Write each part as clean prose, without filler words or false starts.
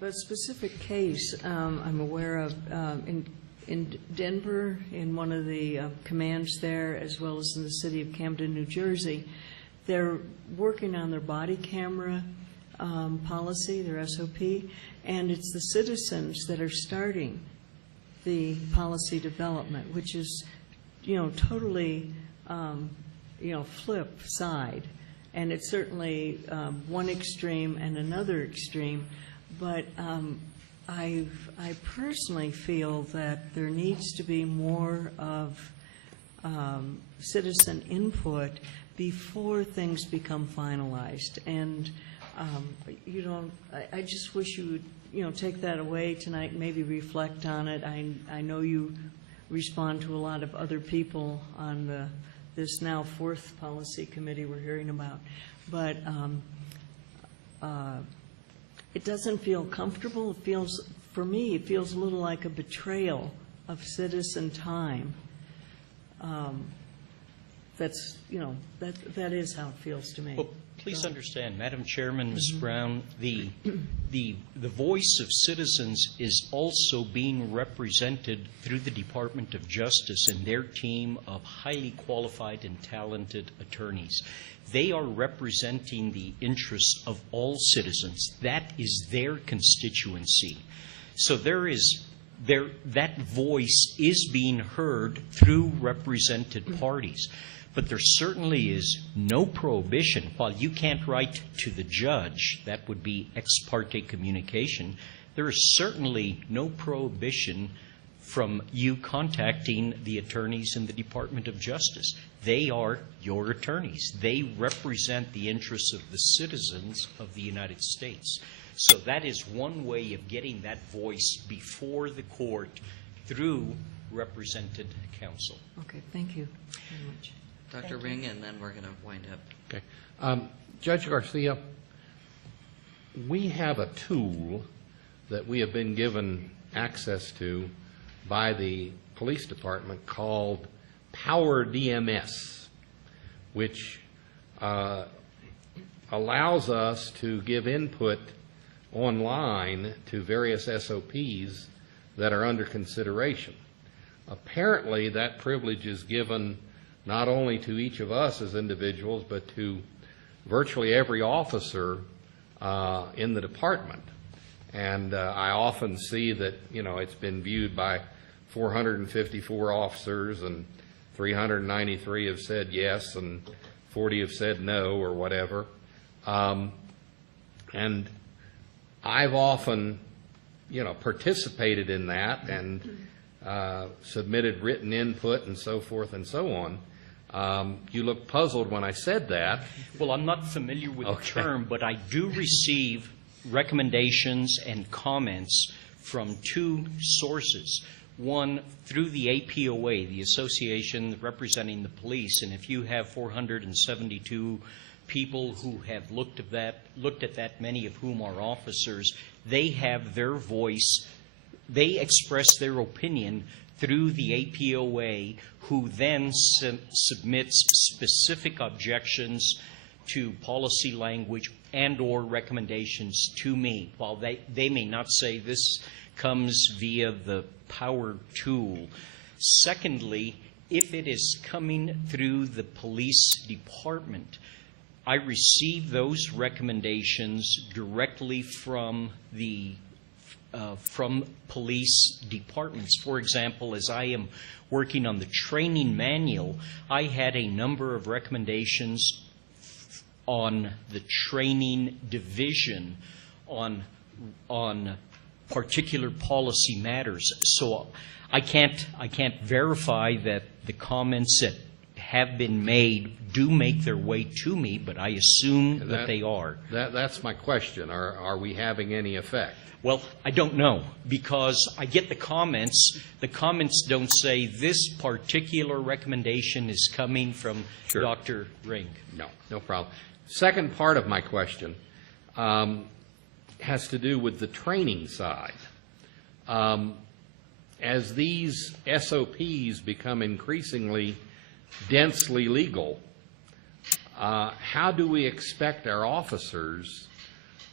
a specific case I'm aware of in Denver, in one of the commands there, as well as in the city of Camden, New Jersey. They're working on their body camera policy, their SOP, and it's the citizens that are starting the policy development, which is, totally, flip side. And it's certainly one extreme and another extreme, but I personally feel that there needs to be more of citizen input before things become finalized. And I just wish you would take that away tonight and maybe reflect on it. I know you respond to a lot of other people on this now fourth policy committee we're hearing about, but it doesn't feel comfortable. It feels, for me, it feels a little like a betrayal of citizen time. That's, that is how it feels to me. Well, please understand, Madam Chairman, Ms. Brown, the voice of citizens is also being represented through the Department of Justice and their team of highly qualified and talented attorneys. They are representing the interests of all citizens. That is their constituency. So that voice is being heard through represented parties. But there certainly is no prohibition. While you can't write to the judge, that would be ex parte communication, there is certainly no prohibition from you contacting the attorneys in the Department of Justice. They are your attorneys. They represent the interests of the citizens of the United States. So that is one way of getting that voice before the court through represented counsel. Okay, thank you very much. Dr. Ring, and then we're going to wind up. Okay. Judge Garcia, we have a tool that we have been given access to by the police department called PowerDMS, which allows us to give input online to various SOPs that are under consideration. Apparently, that privilege is given not only to each of us as individuals, but to virtually every officer in the department. And I often see that, it's been viewed by 454 officers, and 393 have said yes, and 40 have said no, or whatever. And I've often, participated in that and submitted written input and so forth and so on. You look puzzled when I said that. Well, I'm not familiar with the term, but I do receive recommendations and comments from two sources. One, through the APOA, the association representing the police, and if you have 472 people who have looked at that, many of whom are officers, they have their voice. They express their opinion through the APOA, who then submits specific objections to policy language and or recommendations to me. While they may not say this comes via the power tool. Secondly, if it is coming through the police department, I receive those recommendations directly from the from police departments. For example, as I am working on the training manual, I had a number of recommendations on the training division on particular policy matters. So I can't verify that the comments that have been made do make their way to me, but I assume that they are. That's my question. Are we having any effect? Well, I don't know, because I get the comments. The comments don't say this particular recommendation is coming from Dr. Ring. No problem. Second part of my question has to do with the training side. As these SOPs become increasingly densely legal, how do we expect our officers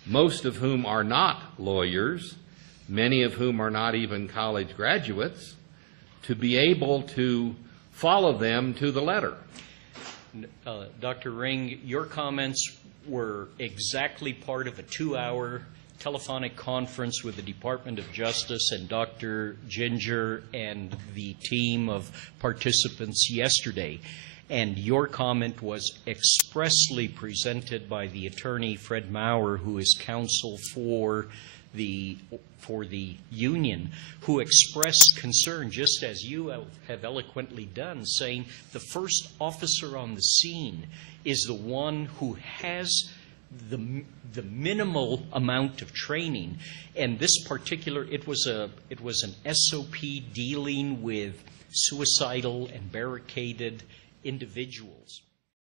most of whom are not lawyers, many of whom are not even college graduates, to be able to follow them to the letter. Dr. Ring, your comments were exactly part of a 2-hour telephonic conference with the Department of Justice and Dr. Ginger and the team of participants yesterday. And your comment was expressly presented by the attorney, Fred Maurer, who is counsel for the union, who expressed concern, just as you have eloquently done, saying the first officer on the scene is the one who has the minimal amount of training. And this particular, it was an SOP dealing with suicidal and barricaded individuals.